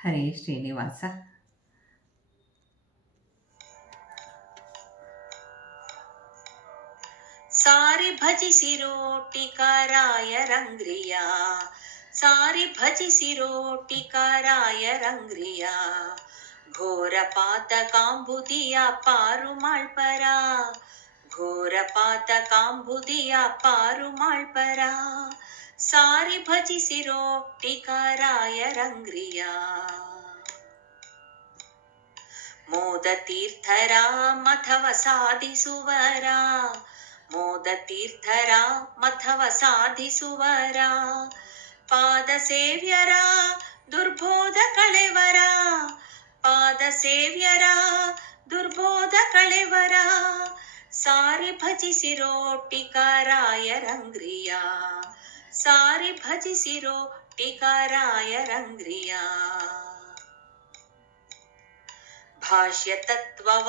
ಹರೇ ಶ್ರೀನಿವಾಸ. ಸಾರಿ ಭಜಿಸಿರೋ ಟಿಕಾರಾಯ ರಂಗ್ರಿಯ, ಸಾರಿ ಭಜಿಸಿರೋ ಟಿಕಾರಾಯ ರಂಗ್ರಿಯ, ಘೋರ ಪಾತಕಾಂಬುದಿಯ ಪಾರು ಮಾಳ್ಪರ, ಘೋರ ಪಾತಕಾಂಬುದಿಯ ಪಾರು ಮಾಳ್ಪರ, ಸಾರಿ ಭಜಿಸಿರೋ ಟಿಕಾರಾಯ ರಂಗ್ರಿಯ. ಮೋದ ತೀರ್ಥರ ಮಥವ ಸಾಧಿಸುವರ, ಮೋದ ತೀರ್ಥರ ಮಥವ ಸಾಧಿಸುವರ, ಪಾದ ಸೇವ್ಯರ ದುರ್ಬೋಧ ಕಳೆವರ, ಪಾದ ಸೇವ್ಯರ ದುರ್ಬೋಧ ಕಳೆವರ, ಸಾರಿ ಭಜಿಸಿರೋ ಟಿಕಾರಾಯ ರಂಗ್ರಿಯ, ಸಾರಿ ಭಜಿಸಿರೋ ಟಿಕಾರಾಯ ರಂಗ್ರಿಯ. ಭಾಷ್ಯ ತತ್ವವ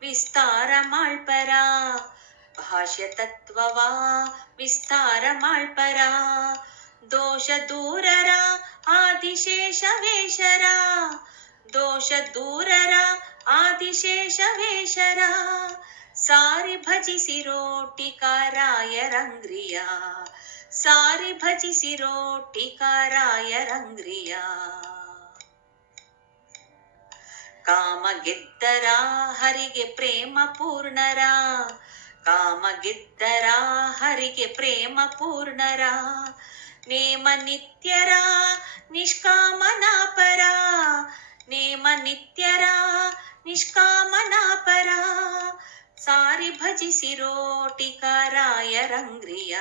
ವಿಸ್ತಾರ ಮಾಳ್ಪರ, ಭಾಷ್ಯ ತತ್ವವ ವಿಸ್ತಾರ ಮಾಳ್ಪರ, ದೋಷ ದೂರರ ಆದಿಶೇಷವೇಶರ, ದೋಷ ದೂರರ ಆದಿಶೇಷವೇಶರ, ಸಾರಿ ಭಜಿಸಿರೋ ಟಿಕಾರಾಯ ರಂಗ್ರಿಯ, ಸಾರಿ ಭಜಿಸಿರೋ ಟಿಕಾರಾಯ ರಂಗ್ರಿಯ. ಕಾಮ ಗೆದ್ದರ ಹರಿಗೆ ಪ್ರೇಮ ಪೂರ್ಣರ, ಕಾಮ ಗೆದ್ದರ ಹರಿಗೆ ಪ್ರೇಮ ಪೂರ್ಣರ, ನೇಮ ನಿತ್ಯರ ನಿಷ್ಕಾಮನಾಪರ, ನೇಮ ನಿತ್ಯರ ನಿಷ್ಕಾಮನಾಪರ, ಸಾರಿ ಭಜಿಸಿರೋ ಟಿಕಾರಾಯ ರಂಗ್ರಿಯ,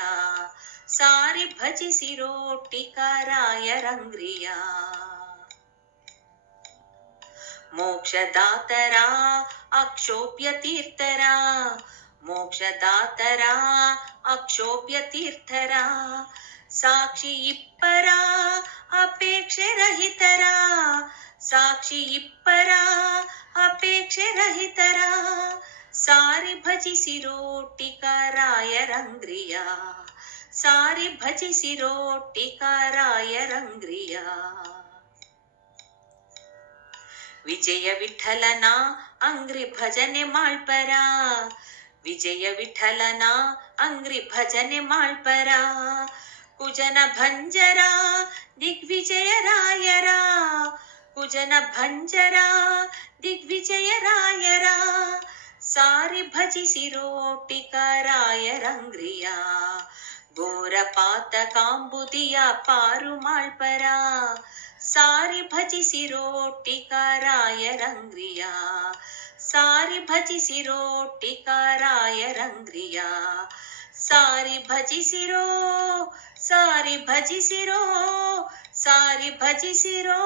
ಸಾರಿ ಭಜಿಸಿರೋ ಟಿಕಾರಾಯ ರಂಗ್ರಿಯ. ಮೋಕ್ಷದಾತರ ಅಕ್ಷೋಭ್ಯ ತೀರ್ಥರ, ಮೋಕ್ಷದಾತರ ಅಕ್ಷೋಭ್ಯ ತೀರ್ಥರ, ಸಾಕ್ಷಿ ಇಪ್ಪರ ಅಪೇಕ್ಷೆ ರಹಿತರ, ಸಾಕ್ಷಿ ಇಪ್ಪರ ಅಪೇಕ್ಷೆ ರಹಿತರ, ಸಾರಿ ಭಜಿಸಿರೋ ಟಿಕಾರಾಯ ರಂಗ್ರಿಯ, ಸಾರಿ ಭಜಿಸಿರೋ ಟಿಕಾರಾಯ ರಂಗ್ರಿಯ. ವಿಜಯ ವಿಠಲನ ಅಂಗ್ರಿ ಭಜನೆ ಮಾಳ್ಪರ, ವಿಜಯ ವಿಠಲನ ಅಂಗ್ರಿ ಭಜನೆ ಮಾಳ್ಪರ, ಕುಜನ ಭಂಜರ ದಿಗ್ವಿಜಯ ರಾಯರ, ಕುಜನ ಭಂಜರ ದಿಗ್ವಿಜಯ ರಾಯರ, ಸಾರಿ ಭಜಿಸಿರೋ ಟಿಕಾರಾಯ ರಂಗ್ರಿಯ, ಘೋರ ಪಾತಕಾಂಬುದಿಯ ಪಾರು ಮಾಳ್ಪರ, ಸಾರಿ ಭಜಿಸಿರೋ ಟಿಕಾರಾಯ ರಂಗ್ರಿಯ, ಸಾರಿ ಭಜಿಸಿರೋ ಟಿಕಾರಾಯ ರಂಗ್ರಿಯ, ಸಾರಿ ಭಜಿಸಿರೋ, ಸಾರಿ ಭಜಿಸಿರೋ, ಸಾರಿ ಭಜಿಸಿರೋ.